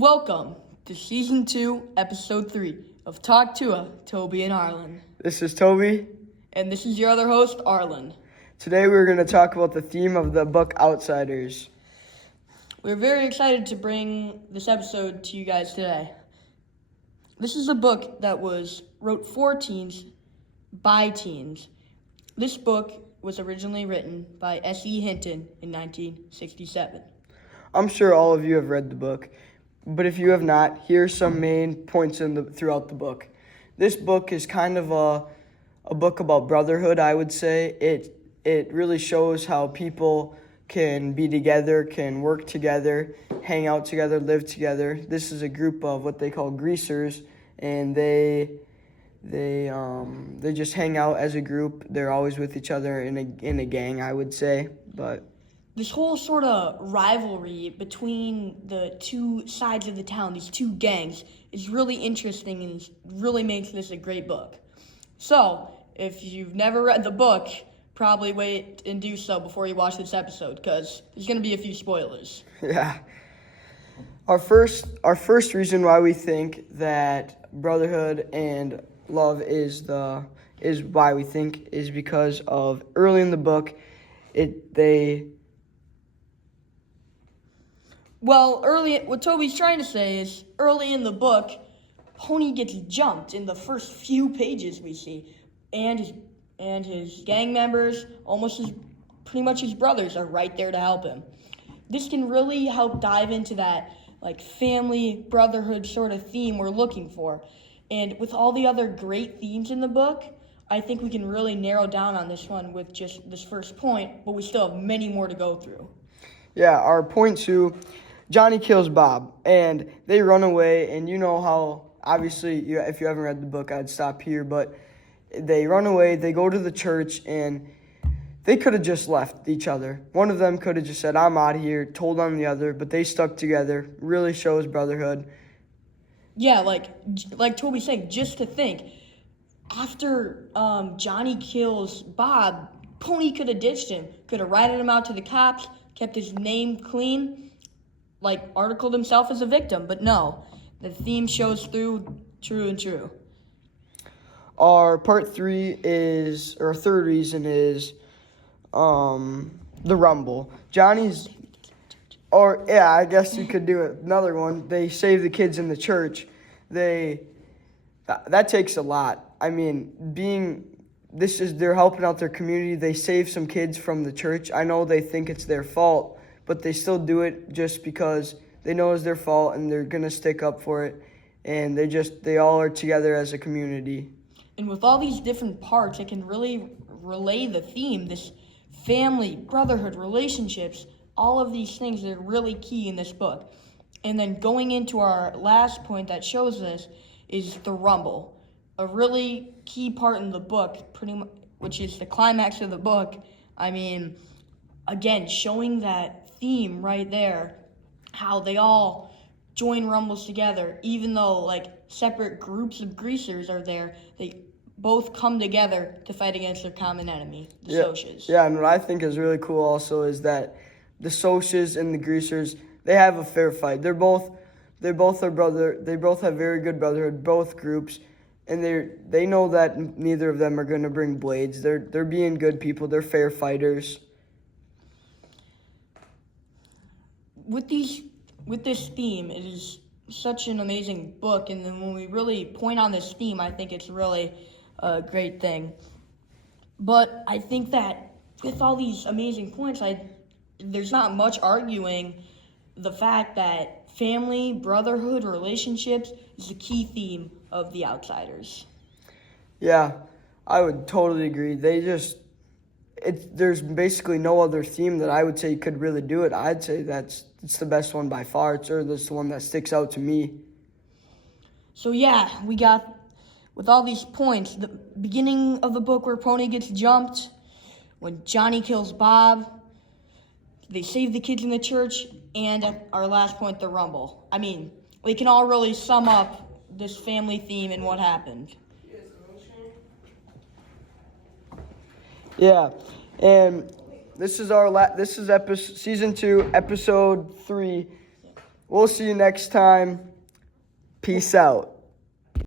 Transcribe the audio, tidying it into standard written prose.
Welcome to Season 2, Episode 3 of Talk to Toby and Arlen. This is Toby. And this is your other host, Arlen. Today we're going to talk about the theme of the book Outsiders. We're very excited to bring this episode to you guys today. This is a book that was wrote for teens by teens. This book was originally written by S.E. Hinton in 1967. I'm sure all of you have read the book, but if you have not, here are some main points throughout the book. This book is kind of a book about brotherhood, I would say. It really shows how people can be together, can work together, hang out together, live together. This is a group of what they call greasers, and they just hang out as a group. They're always with each other in a gang, I would say. But this whole sort of rivalry between the two sides of the town, these two gangs, is really interesting and really makes this a great book. So, if you've never read the book, probably wait and do so before you watch this episode, because there's going to be a few spoilers. yeah. Our first reason why we think that brotherhood and love is because of early in the book, what Toby's trying to say is, early in the book, Pony gets jumped in the first few pages we see, and his gang members, pretty much his brothers, are right there to help him. This can really help dive into that family, brotherhood sort of theme we're looking for. And with all the other great themes in the book, I think we can really narrow down on this one with just this first point, but we still have many more to go through. Yeah, our point two, Johnny kills Bob, and they run away, and you know how, obviously, if you haven't read the book, I'd stop here, but they run away, they go to the church, and they could have just left each other. One of them could have just said, I'm out of here, told on the other, but they stuck together. Really shows brotherhood. Yeah, like Toby's saying, just to think, after Johnny kills Bob, Pony could have ditched him, could have ratted him out to the cops, kept his name clean, articled himself as a victim, but no, the theme shows through true and true. Our third reason is the rumble. I guess you could do another one. They save the kids in the church. That takes a lot. I mean, they're helping out their community. They save some kids from the church. I know they think it's their fault, but they still do it just because they know it's their fault and they're going to stick up for it. And they all are together as a community. And with all these different parts, it can really relay the theme, this family, brotherhood, relationships, all of these things that are really key in this book. And then going into our last point that shows this is the rumble. A really key part in the book, which is the climax of the book. Again, showing that theme right there, how they all join rumbles together, even though separate groups of greasers are there, they both come together to fight against their common enemy, the Socs. Yeah, and what I think is really cool also is that the Socs and the greasers, they have a fair fight. They both have very good brotherhood, both groups. And they know that neither of them are going to bring blades. They're being good people. They're fair fighters. With this theme, it is such an amazing book. And then when we really point on this theme, I think it's really a great thing. But I think that with all these amazing points, there's not much arguing the fact that family, brotherhood, relationships is the key theme of The Outsiders. Yeah, I would totally agree. There's basically no other theme that I would say could really do it. I'd say it's the best one by far. That's the one that sticks out to me. So yeah, we got, with all these points, the beginning of the book where Pony gets jumped, when Johnny kills Bob, they save the kids in the church, and at our last point, the rumble. We can all really sum up this family theme and what happened. Yeah, and this is season 2, episode 3. We'll see you next time. Peace out.